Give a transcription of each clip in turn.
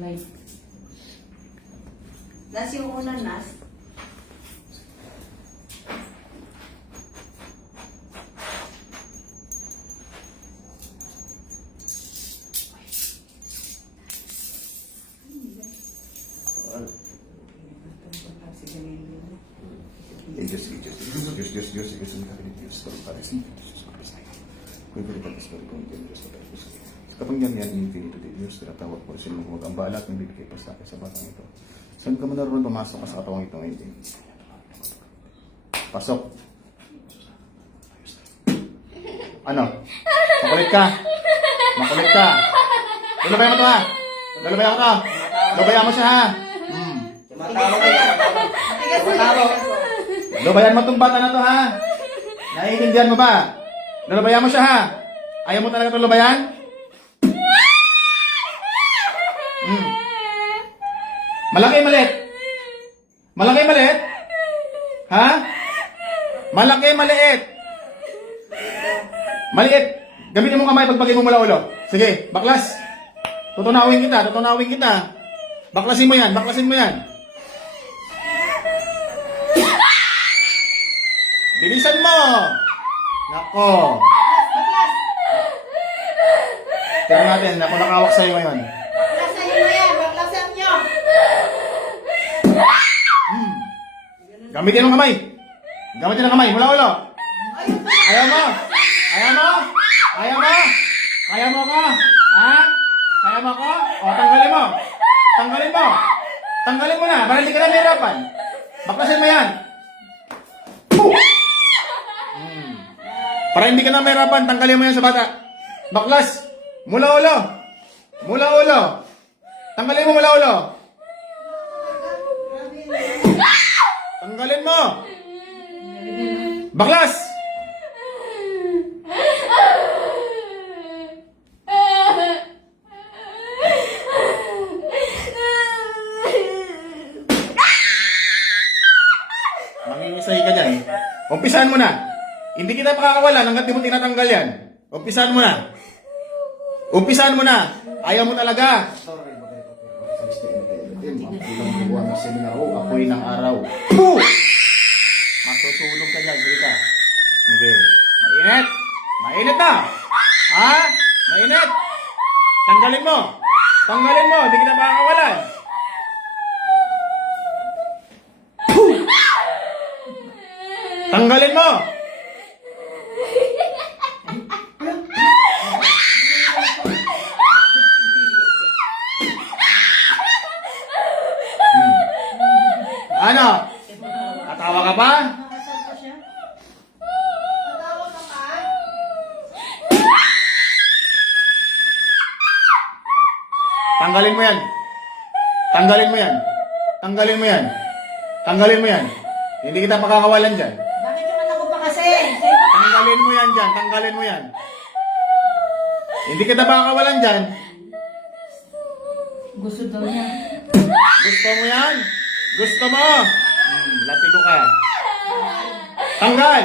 light. Nas yung unan, Nas. Sa akin sa batang ito. Saan ka man naroon pumasok sa katawang ito ngayon? Pasok. Ano? Makulit ka? Makulit ka? Lulabayan mo to ha? Lulabayan mo to? Lulabayan mo siya ha? Hmm. Tigas mo tong bata na to ha? Naiintindihan mo ba? Lulabayan mo siya ha? Ayaw mo talaga itong lulabayan? Malaki maliit? Malaki maliit? Ha? Malaki maliit? Maliit. Gamitin mo kamay pagpagin mo mula ulo. Sige, baklas. Tutunawin kita, tutunawin kita. Baklasin mo yan, baklasin mo yan. Bilisan mo! Nako! Baklas! Tingnan natin, ako nakawak sa'yo ngayon. Baklasan mo yan! Baklasan nyo! Hmm. Gamitin ang kamay. Gamitin ang kamay, mula ulo. Ayaw mo? Ayaw mo? Ayaw mo? Ayaw mo ko? Ha? Kaya mo ko? O, tanggalin mo. Tanggalin mo. Tanggalin mo na, para hindi ka na mahirapan. Baklasin mo yan. Hmm. Para hindi ka na mahirapan, tanggalin mo yan sa bata. Baklas. Mula ulo. Mula ulo. Tanggalin mo mula ulo. Tanggalin mo. Baklas. Mangingisay ka dyan. Umpisahan mo na. Hindi kita makakawalan hanggat di mo tinatanggal yan. Umpisahan mo na. Umpisahan mo na. Ayaw mo talaga. Apoy ng araw. Masusunog ka dyan. Sige ka. Okay. Mainit. Mainit na. Ha? Mainit. Tanggalin mo. Tanggalin mo. Hindi kita makakawalan. Tanggalin mo! Ano? Katawa ka pa? Tanggalin mo yan. Tanggalin mo yan. Tanggalin mo yan. Tanggalin mo yan. Hindi kita pakakawalan dyan. Bakit yung anak ko pa kasi? Tanggalin mo yan dyan. Tanggalin mo yan. Hindi kita pakakawalan dyan. Gusto daw niya. Gusto mo yan? Gusto mo? Hmm, latigo ka. Tanggal!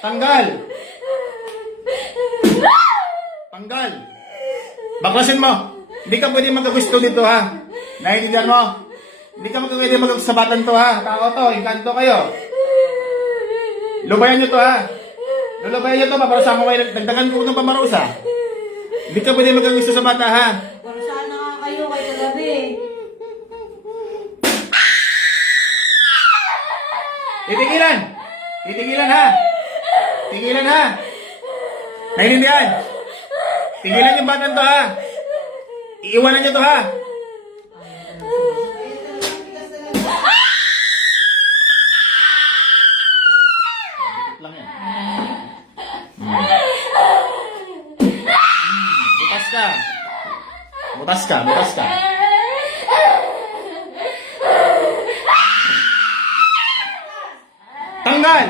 Tanggal! Tanggal! Baklasin mo! Hindi ka pwede magkagusto dito ha. Naiintindihan mo? Hindi ka pwede magkasabatan to ha. Tao to, inkanto kayo. Lubayan nyo to ha. Lulubayan nyo to, paparusahan ko kayo. Dagdagan ko ng pamarusa. Hindi ka pwede magkagusto sa bata ha. Para saan na nga kayo kay kagabi? Titigilan! Titigilan ha! Tigilan ha! Naiintindihan? Tigilan yung batang to ha! Iiwanan niyo to ha! lang yan. Hmm. Butas ka! Butas ka, butas ka. Tanggal!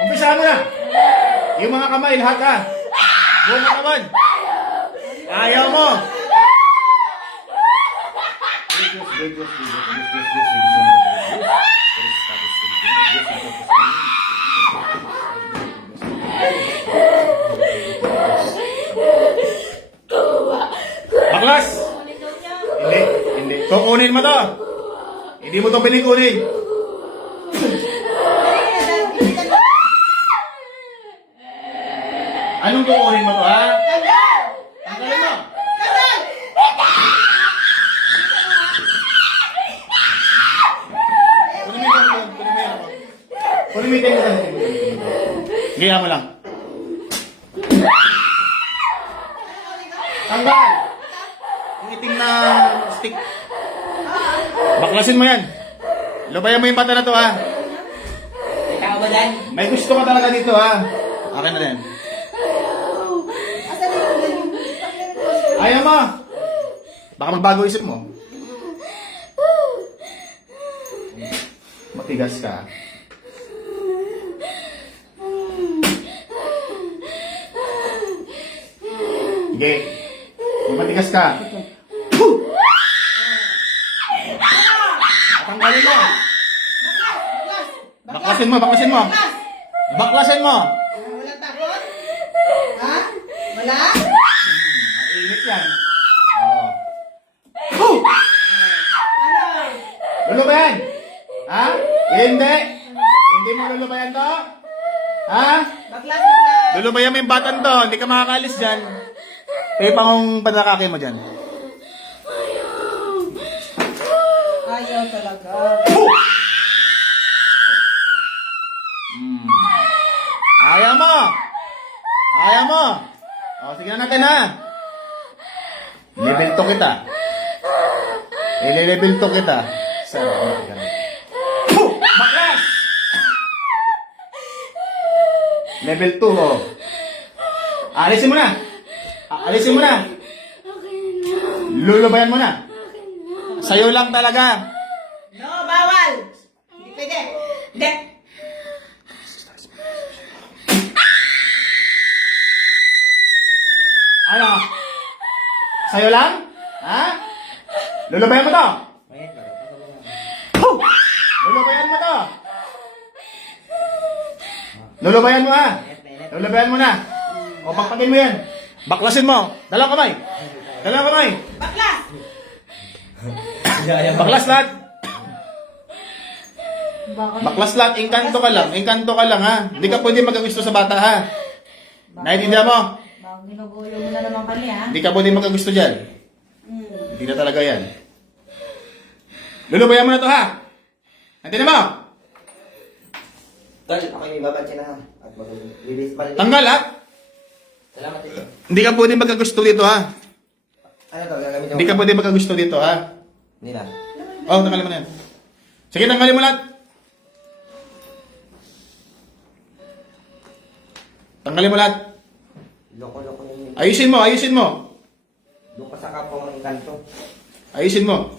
Umpisahan mo na! Yung mga kamay, lahat ha! Buong katawan! Ayaw mo! Baklas! Niya. Hindi. Kukunin mo to. Hindi mo to piling Anong kukunin mo to, ha? Tanggal! Tanggalin mo. Tanggal! Kunin mo yung Gaya mo lang. Tanggal! Yung itim na stick. Baklasin mo yan. Lubayan mo yung bata na to, ha? Ikaw ba dan? May gusto ka talaga dito, ha? Akin na rin. Asan na yung Ayaw mo! Baka magbago isip mo. Matigas ka. Sige. Matigas ka. Tanggalin mo. Baklas! Baklasin mo, baklasin mo. Baklas! Baklasin mo. Wala takot? Ha? Wala? Yan. Oh. Ano? Lulubayan? Ha? Hindi. Hindi mo lulubayan to? Ha? Baklas, baklas! Lulubayan mo yung batan to. Hindi ka makakalis dyan. Kaya pa kung padakake mo dyan. Ayaw talaga. Mm. Ayaw mo! Ayaw mo! O, sige na natin ha. Level 2 kita. I-level 2 kita. Sir, Baklas! Level 2 oh. Alisin mo na. Alisin mo na. Lulubayan mo na. Sa'yo lang talaga. No, bawal! Hindi pwede. Hindi. Ano? Sa'yo lang? Ha? Lulubayan mo to? Huh! Lulubayan mo to? Lulubayan mo ha? Lulubayan mo na. O, pakpagin mo yan. Baklasin mo. Dalawang kamay. Dalawang kamay. Baklas! Baklas lahat. Baklas lahat. Engkanto ka lang. Engkanto ka lang ha. Hindi ka pwede magagusto sa bata ha. Naiintindihan mo? Baka ginugulo mo na naman kami, ha? Hindi ka pwede magagusto dyan. Hmm. Hindi na talaga yan. Lulubayan mo na to ha. Antin mo. Tol, ako yung ibabansin na ha. At mag-release pa rin. Tanggal ha. Salamat ito. Hindi ka pwede magagusto dito ha. Ano to, gagamit Hindi ka pwede magagusto dito ha. Hindi na. Oh, tanggalin mo na yan. Sige, tanggalin mo lahat. Tanggalin mo lahat. Loko-loko na yun. Ayusin mo, ayusin mo. Doon ka sa kapwa ng kanto. Ayusin mo.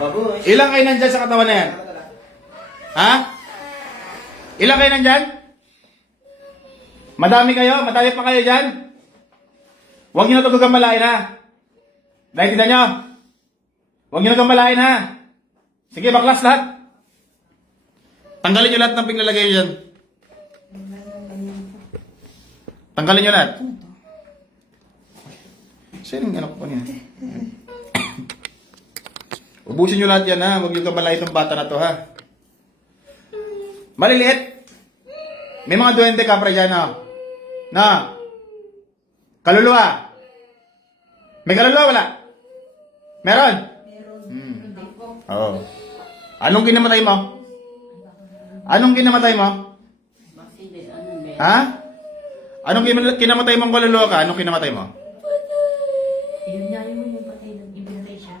Baboy. Ilang kayo nandyan sa katawan na yan? Ha? Ilang kayo nandyan? Madami kayo? Madami pa kayo dyan? Huwag nyo na ito gagambalain ha. Naintindihan nyo? Huwag nyo na gagambalain ha. Sige, baklas lahat. Tanggalin nyo lahat ng pinalagay nyo dyan. Tanggalin nyo lahat. Sino yung anak ko niya? Ubusin nyo lahat yan ha. Huwag nyo gagambalain itong bata na to ha. Maliliit. May mga duwende ka pre dyan, no? Na? Kaluluwa. May kaluluwa wala? Meron? Hmm. Oo. Anong ginamatay mo? Anong ginamatay mo? Ha? Anong gina- kinamatay mong kaluluwa ka? Anong kinamatay mo? Yun nga yung yung patay ng ibinatay siya.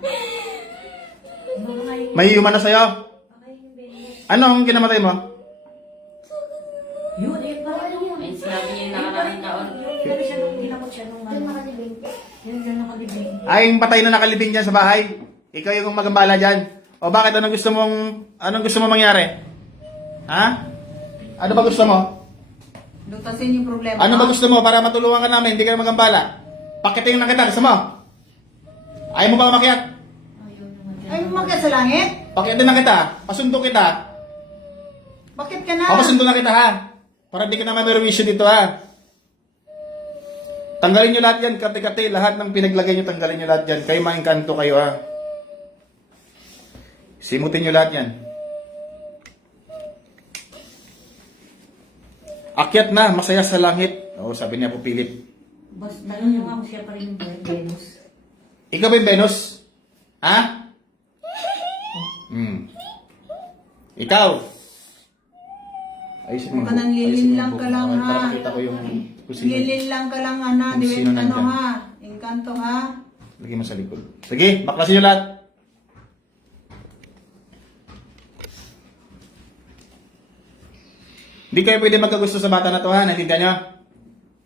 Mga yung May human na sa'yo? yung binatay. Anong kinamatay mo? Yun, ayun parang yun. Ay, sinabi niya yung nakaraang taon. Yung kinabi siya nung ginamot siya nung ano. Yun yung nakalibing. Ay, yung patay na nakalibing dyan sa bahay. Ikaw yung magambala dyan. O bakit? Anong gusto mong, anong gusto mong mangyari? Ha? Ano ba gusto mo? Lutasin yung problema. Ano ba gusto mo para matulungan ka namin? Hindi ka na magambala. Pakitingin na kita. Gusto mo? Ayaw mo ba umakyat? Ayun naman. Ay, umakyat sa langit? Pakitin na kita. Pasundo kita. Bakit ka na? O, pasundo na kita ha. Para di ka na mamerwisyo dito ha. Tanggalin nyo lahat yan, kati-kati. Lahat ng pinaglagay nyo, tanggalin nyo lahat yan. Kayo maingkanto kayo ha. Simutin nyo lahat yan. Akyat na, masaya sa langit. Oo, sabi niya po, Philip. Boss, tanong niyo nga kung siya pa rin yung Venus. Ikaw ba yung Venus? Ha? Hmm. Ikaw? Ayusin mo. Huwag ka nang lilin lang ka lang, ha? Para makita ko yung kung sino. Lilin lang ka lang, ana. Kung Di sino ba, ano nandyan. ha? Engkanto ha? Lagay mo sa likod. Sige, baklasin nyo lahat. Hindi kayo pwede magkagusto sa bata na to ha, naintindihan nyo?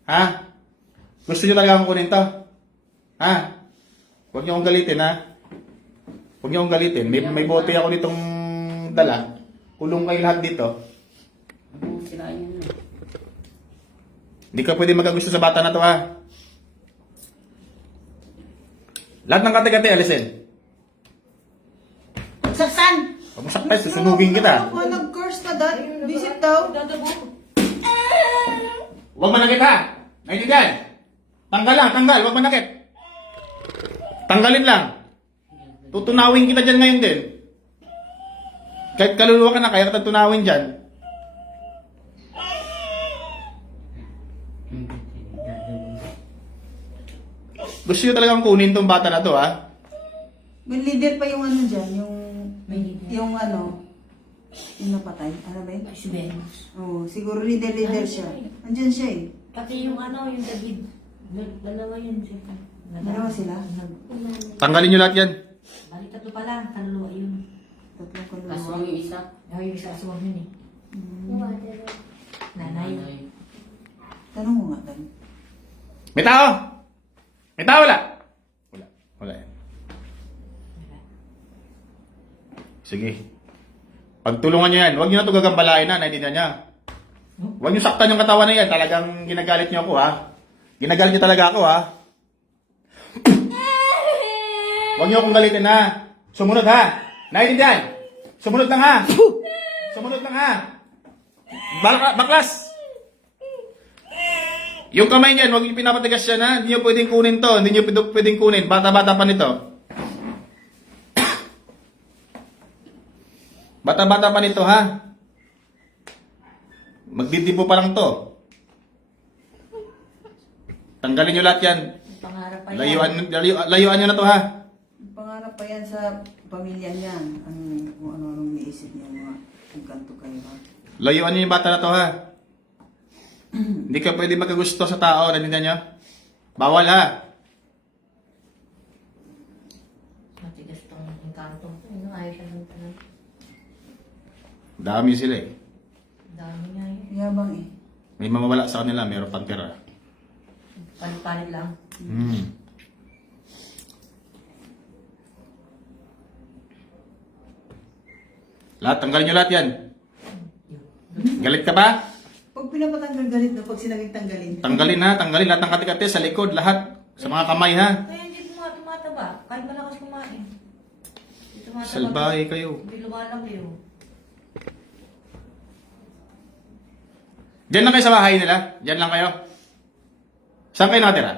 Ha? Gusto nyo talaga akong kunin to? Ha? Huwag nyo akong galitin ha? Huwag nyo akong galitin. May, may bote ako nitong dala. Kulong kayo lahat dito. Hindi ka pwede magkagusto sa bata na to ha? Lahat ng kate-kate, alisin. Saksan! Huwag mo saktan, susunugin kita. Ako, nag-curse ka dad. Visit daw. Huwag manakit ha! Naintindihan? Tanggal lang, tanggal. Huwag manakit. Tanggalin lang. Tutunawin kita dyan ngayon din. Kahit kaluluwa ka na, kaya kita tunawin dyan. Gusto nyo talagang kunin tong bata na to, ha? May leader pa yung ano dyan, yung... Yung ano... Yung napatay. Ano ba yun? Si Venus. Oo, siguro leader-leader siya. Andyan siya eh. Pati yung ano, yung David. Dal- Dalawa yun siya. Dalawa sila? Nag- Tanggalin nyo lahat yan. Balik tatlo pala, dalawa yun. Tatlong Kaso kaluluwa. yung isa. Ay, yung isa aswang yun eh. Nanay. Tanong mo nga, Dan. May tao! May tao wala? Wala. Wala yan. Sige. Pagtulungan nyo yan. Huwag nyo na ito gagambalain na. Naintindihan niya. Huwag nyo saktan yung katawan na yan. Talagang ginagalit nyo ako ha. Ginagalit nyo talaga ako ha. Huwag nyo akong galitin ha. Sumunod ha. Naintindihan? Sumunod lang ha. Sumunod lang ha. Bak- baklas! Yung kamay niyan, huwag yung pinapatigas yan ha. Hindi nyo pwedeng kunin to. Hindi pwedeng- pwedeng kunin. Bata-bata pa nito. Bata-bata pa nito ha. Magdidipo pa lang to. Tanggalin nyo lahat yan. Pangarap pa yan. Layuan, layu, layuan nyo na to ha. Pangarap pa yan sa pamilya niyan. Ano, kung ano-anong niisip niya mga engkanto kayo ha. Layuan nyo yung bata na to ha. Hindi ka pwede magkagusto sa tao. Nanindan nyo? Bawal ha. Matigas tong engkanto. Ano, ayaw siya ng tanong. Dami sila eh. Dami nga yun. Yabang eh. May mamawala sa kanila, mayroon pang tira. Palit-palit lang. Hmm. Lahat, tanggalin nyo lahat yan. Galit ka ba? Pag pinapatanggal galit na, pag sinabing tanggalin. Tanggalin ha, tanggalin lahat ng kate-kate sa likod, lahat. Sa mga kamay ha. Kaya hindi mo nga tumataba. Kahit malakas kumain. Hindi tumataba. Salbahe kayo. Hindi lumalaki yun. Diyan lang kayo sa bahay nila? Diyan lang kayo? Saan kayo nakatira?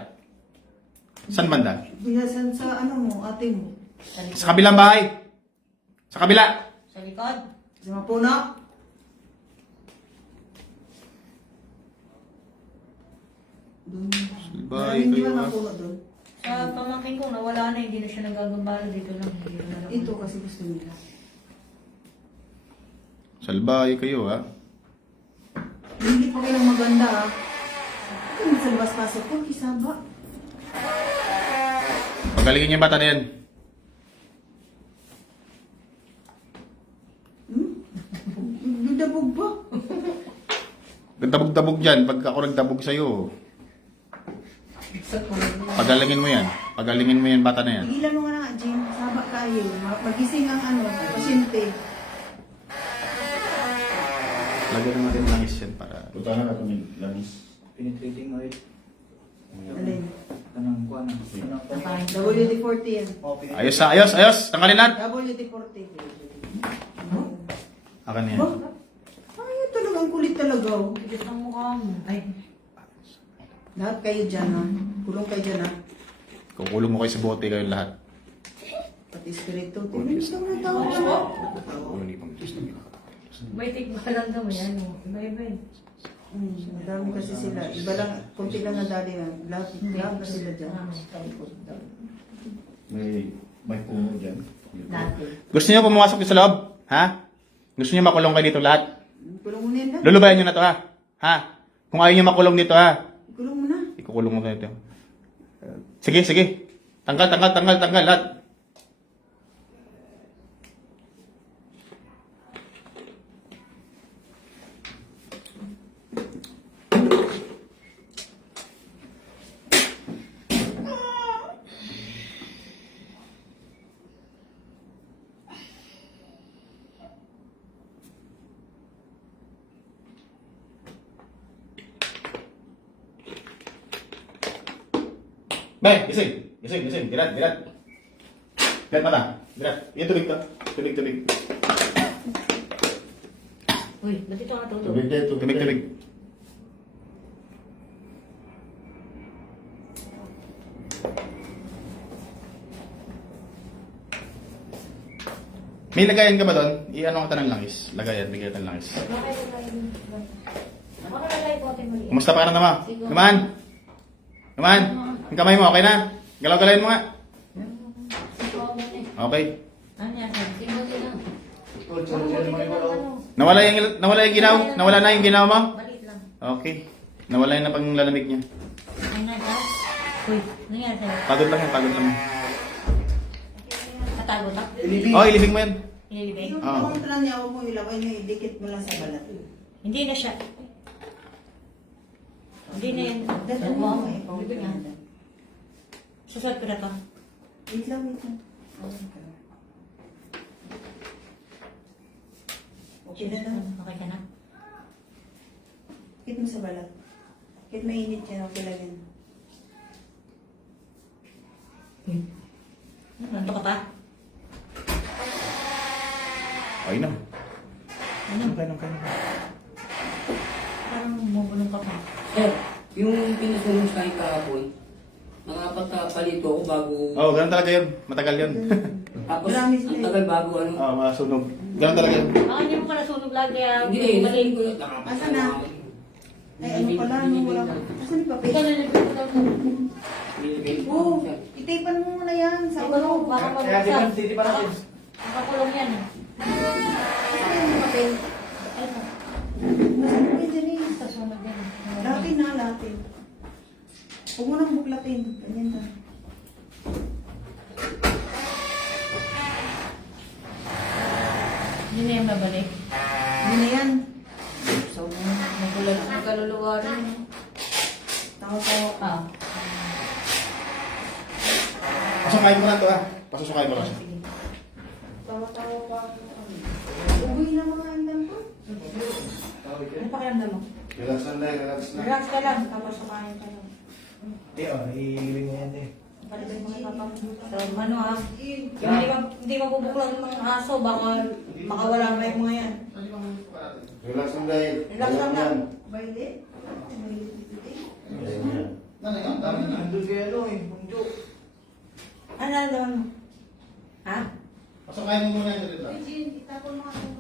Saan banda? Bilasan sa ano mo, ate mo. Sa likod. Sa kabilang bahay? Sa kabila? Sa likod. Sa mga puno. Doon. Salbahe Maraming di kayo ba ha. napuno doon? Sa pamangkin ko, nawala na. Hindi na siya nagagambala dito lang. Hindi na lang. Ito kasi gusto nila. Salbahe kayo ha. Hindi pa kayo maganda ha. Kung sa labas pasok ko, kisaba. Pagalingin yung bata na yan. Hmm? Nagdabog ba? Nagdabog-dabog dyan. Pag ako nagdabog sa'yo, pagalingin mo yan. Pagalingin mo yan bata na yan. Tigilan mo nga na, Jim. Saba kayo. Ma- Magising ang ano, pasyente. Lagyan naman rin langis yan para... Punta na natin yung langis. Penetrating oil. Alin? Kanang kuan. Kanang Nakain ko. WD-40 yan. Oh. Ayos ha, ayos, ayos. Tanggalin lahat. WD-40. Akan yan. Ay, talagang kulit talaga. oh. Tigas ng mukha mo. Ay, Lahat kayo dyan ha. Kulong kayo dyan ha. Kukulong mo kayo sa bote kayong lahat. Pati espiritu. Tingnan mo na tao ko. May tigba lang daw yan. oh. Iba-iba eh. Hmm, madami kasi sila. Iba lang, konti lang na dali nga. Lahat, lahat na sila dyan. Ah. May, may puno dyan. Dati. Gusto niyo pumasok dito sa loob? Ha? Gusto niyo makulong kayo dito lahat? Kulong mo na yan lang. Lulubayan niyo na to ha? Ha? Kung ayaw niyo makulong dito ha? Kulong mo na. Ikukulong mo na ito. Sige, sige. Tanggal, tanggal, tanggal, tanggal lahat. Bay, gising. Gising, gising. Girat, girat. Girat mata. Girat. Yung tubig to. Tubig, tubig. Uy, ba't ito natulog? Tubig, tubig, tubig. May lagayan ka ba doon? I-ano ka ng langis. Lagayan, bigyan ka ng langis. Na. Kumusta pa ka naman? Kuman? Kuman? Ang kamay mo, okay na? Galaw-galayin mo nga. Okay. Ano yan? Single din lang. Nawala yung, nawala yung ginaw? Nawala na yung ginaw mo? Okay. Nawala yung napang lalamig niya. Ano na ka? Uy, nangyari sa'yo? Pagod lang yan, pagod lang yan. Katago ta? Oh, ilibing mo yan. Inilibig? Yung Oo. kontra niya, huwag mo ilaway niya, idikit mo lang sa balat. Hindi na siya. Hindi na yan. Dahil mo eh, Bibig nga. Susunod ko na to. Wait lang, wait lang. Okay na lang. Okay ka na? Dikit mo sa balat. Kahit mainit yan, okay lang yan. Nanto ka pa? Okay na. Ano? Okay na, okay na. Parang bumubulong ka pa. Sir, yung pinusulong sa akin kahapon, nakapagpalito ako bago... Oh, ganun talaga yun. Matagal yun. Tapos, Marami ang tagal bago ano. oh, masunog. Ganun talaga yun. Baka hindi mo pa nasunog lagi ah. Hindi eh, ko. Asa na? Ay, ano pala, ano wala. Asan yung papel? Ikaw ko daw. Oo, oh, itipan mo muna yan. Sa ulo. baka Kaya di ba, hindi pa natin. Nakakulong yan eh. Asan yung papel? Ay, no. Nasaan mo yan eh? Sa sunog yan. eh. Latin na, latin. Huwag mo nang buklatin. Ganyan na. Hindi na yung babalik. Hindi na yan. So, nagulat ang kaluluwa rin. Tawa-tawa ka. Ah. Pasukay mo na to ha. Pasusukay mo lang siya. Tawa-tawa ka. Uwi na mga andam ko. Ano pakiramdam mo? Relax lang relax Relax ka lang, tapos sukayin ka lang. Hindi, oh, ilibing mo yan eh. Yung ano ah, hindi ma, hindi mabubuklan ng mga aso, baka makawala pa yung mga yan. Relax lang dahil. Relax lang lang. Baile? Ano yan? Dami na. Nandun kaya ano eh, mundo. Ano ano? Ha? Pasukay mo muna yung relax. Ano ano?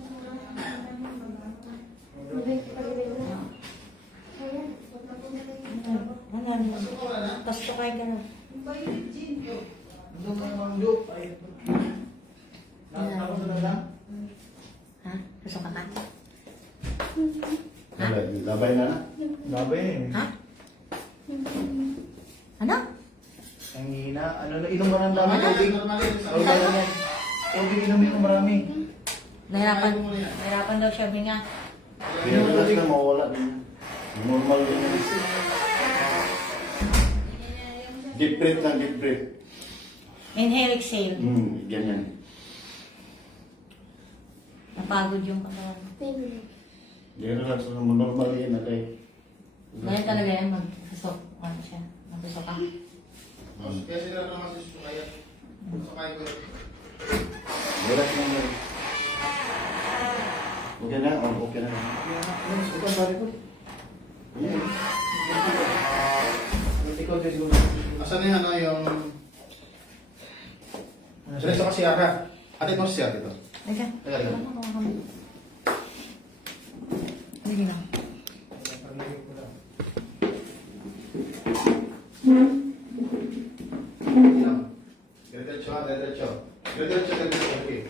Tapos sukayin ka lang. Nandun ka mundo. Ay, Nakakapos na. Ha? Susuka ka? Labay na na. Labi eh. Ha? Ano? Ang hina. Ano na, inom ka ng dami tubig. Ka lang yan. Tubig inumin mo marami. Nahirapan, nahirapan daw siya, binga. Relax na mawala din. Normal din yan. Deep breath lang, deep breath. Inhale, exhale. Hmm, ganyan. Napagod yung katawan. Di relax na mo normal yan agay. Ganyan talaga yan, magsusok. Ano siya? Magsusok ka. Kaya sila naman si Sukaya. Sukay ko. Relax lang yan. Okay na? Oh, okay na. Ito ang sabi ko. Na yan, ano, yung... Diretso ka siya ka. Atin mo siya dito. Teka. Teka, teka. Sige na. Yan. Diretso ha, diretso. Diretso, diretso. Okay.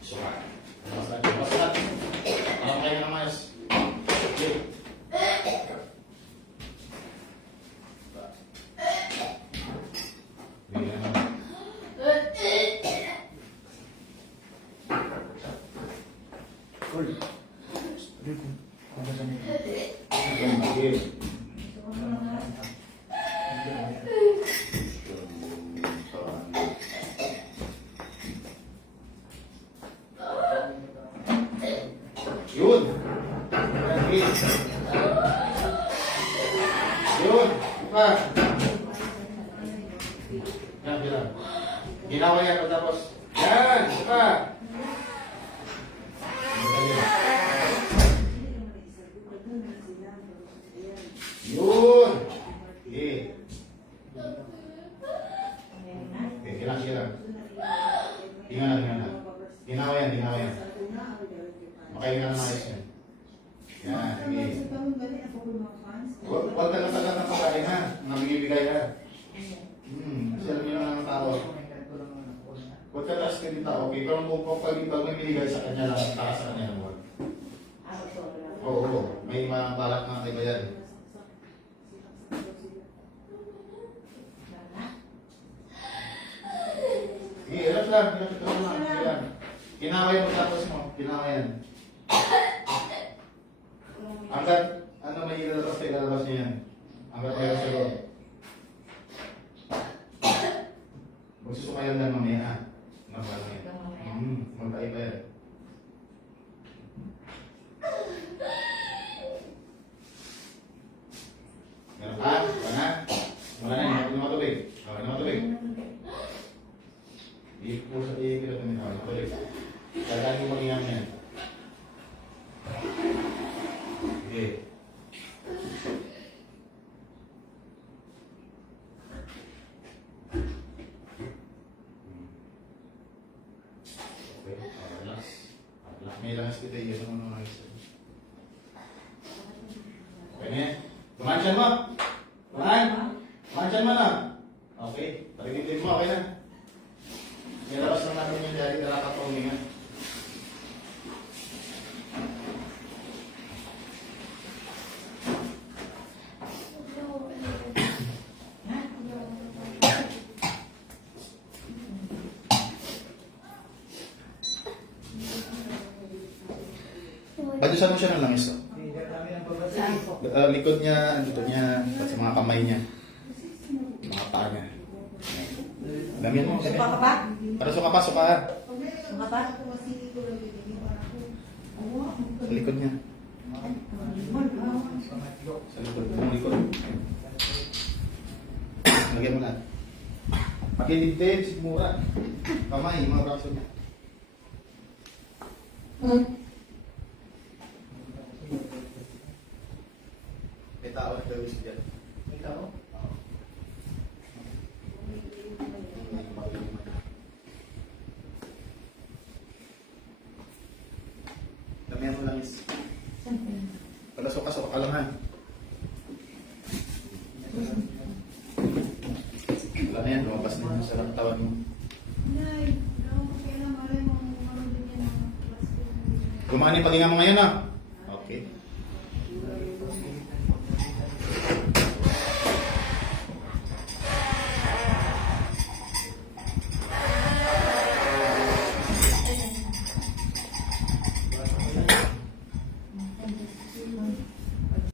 Suka. Masat, masat. Alam kayo na mayos. Okay. Bigyan naman. Okay. Yun. Maayos yan. Yan, sige. Huwag ka natagal ng pagkain ha. Ang bigay ha. Hmm, kasi alam niyo naman ang tao. Huwag ka taas ka dito, okay? Pero kung kung pag, pag may binigay sa kanya lang, taas sa kanya lang. huwag. Oo, oo. May mga balak na iba yan. Sige, hirap lang. Hirap lang. Sige lang. Ginawa yan tapos mo. Ginawa yan. Hanggat ano may ilalabas na ilalabas niya yan. Hanggat meron sa loob. Magsusukayan lang mamaya ha. Yan. Hmm, magkaiba yan. Meron pa? Wala na? Wala na, hindi na matubig. Okay na matubig. Ipo sa ikot na nito. Matubig. Kailangan mo mag-ingat yan. Sige. Okay, ah, relax. Ah, relax. May relax kita yun. Ano naman relax. Okay na yan. Kumansyan mo. Kumain. Kumansyan mo na. Okay. Parigitin mo. Okay na. Nilabas na namin yung dahil nakakatulingan. Badusan mo siya ng langis. oh. Uh, likod niya, likod niya, at sa mga kamay niya. Mga paa niya. Damihan mo. Suka ka pa? Para suka pa, suka. Suka pa? Sa likod niya. Sa likod. Sa likod. Lagyan mo lahat. Pakiligtid, sigmura. Kamay, mga braso niya. May tao na gawin siya dyan. May tao? Oo. Damihan mo lang is. Pala suka, suka ka lang ha. Wala na yan, lumabas na yun sa katawan mo. Gumani pag mo ngayon ah.